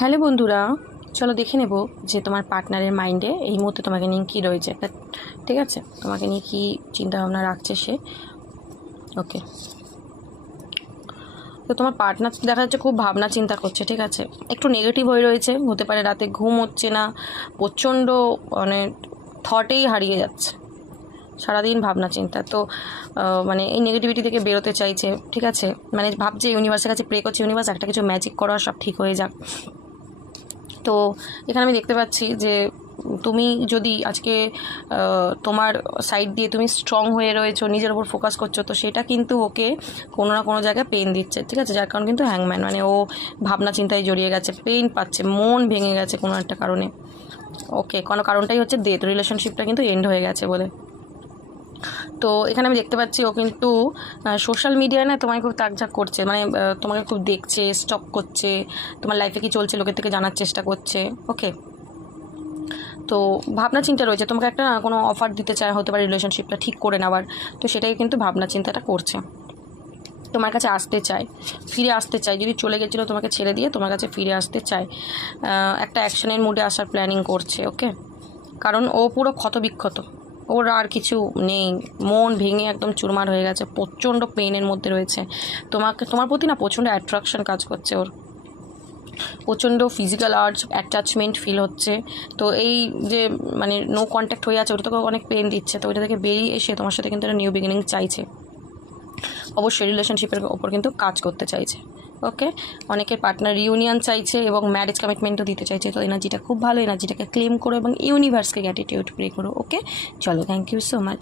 Hello বন্ধুরা, চলো দেখে নেব যে তোমার পার্টনারের মাইন্ডে এই মুহূর্তে তোমাকে নিয়ে কী রয়েছে। ঠিক আছে, তোমাকে নিয়ে কী চিন্তাভাবনা রাখছে সে। ওকে, তো তোমার পার্টনার দেখা যাচ্ছে খুব ভাবনা চিন্তা করছে। ঠিক আছে, একটু নেগেটিভ হয়ে রয়েছে, হতে পারে রাতে ঘুম হচ্ছে না, প্রচণ্ড মানে থটেই হারিয়ে যাচ্ছে, সারাদিন ভাবনা চিন্তা। তো মানে এই নেগেটিভিটি থেকে বেরোতে চাইছে। ঠিক আছে, মানে ভাবছে ইউনিভার্সের কাছে প্রে করছে, ইউনিভার্স একটা কিছু ম্যাজিক করা, সব ঠিক হয়ে যাক। তো এখানে আমি দেখতে পাচ্ছি যে তুমি যদি আজকে তোমার সাইড দিয়ে তুমি স্ট্রং হয়ে রয়েছো, নিজের ওপর ফোকাস করছো, তো সেটা কিন্তু ওকে কোনো না কোনো জায়গায় পেন দিচ্ছে। ঠিক আছে, যার কারণ কিন্তু হ্যাংম্যান, মানে ও ভাবনা চিন্তায় জড়িয়ে গেছে, পেন পাচ্ছে, মন ভেঙে গেছে কোনো একটা কারণে। ওকে, কোনো কারণটাই হচ্ছে ডেথ, রিলেশনশিপটা কিন্তু এন্ড হয়ে গেছে বলে। তো এখানে আমি দেখতে পাচ্ছি ও কিন্তু সোশ্যাল মিডিয়ায় না তোমাকে খুব তাকঝাক করছে, মানে তোমাকে খুব দেখছে, স্টক করছে, তোমার লাইফে কী চলছে লোকের থেকে জানার চেষ্টা করছে। ওকে, তো ভাবনা চিন্তা রয়েছে, তোমাকে একটা কোনো অফার দিতে চায়, হতে পারে রিলেশনশিপটা ঠিক করে নেওয়ার। তো সেটাই কিন্তু ভাবনা চিন্তাটা করছে, তোমার কাছে আসতে চায়, ফিরে আসতে চায়। যদি চলে গেছিলো তোমাকে ছেড়ে দিয়ে, তোমার কাছে ফিরে আসতে চায়, একটা অ্যাকশনের মুডে আসার প্ল্যানিং করছে। ওকে, কারণ ও পুরো ক্ষতবিক্ষত, ওর আর কিছু নেই, মন ভেঙে একদম চুরমার হয়ে গেছে, প্রচণ্ড পেনের মধ্যে রয়েছে। তোমার প্রতি না প্রচণ্ড অ্যাট্রাকশন কাজ করছে ওর, প্রচণ্ড ফিজিক্যাল আর্টস অ্যাটাচমেন্ট ফিল হচ্ছে। তো এই যে মানে নো কন্ট্যাক্ট হয়ে আছে, ওটা তোকে অনেক পেন দিচ্ছে। তো ওইটা থেকে বেরিয়ে এসে তোমার সাথে কিন্তু একটা নিউ বিগিনিং চাইছে, অবশ্যই রিলেশনশিপের ওপর কিন্তু কাজ করতে চাইছে। ওকে, অনেকে পার্টনার রিউনিয়ন চাইছে এবং ম্যারেজ কমিটমেন্টও দিতে চাইছে। তো এনার্জিটা খুব ভালো, এনার্জিটাকে ক্লেম করো এবং ইউনিভার্সকে গ্র্যাটিটিউড প্রে করো। ওকে, চলো, থ্যাংক ইউ সো মাচ।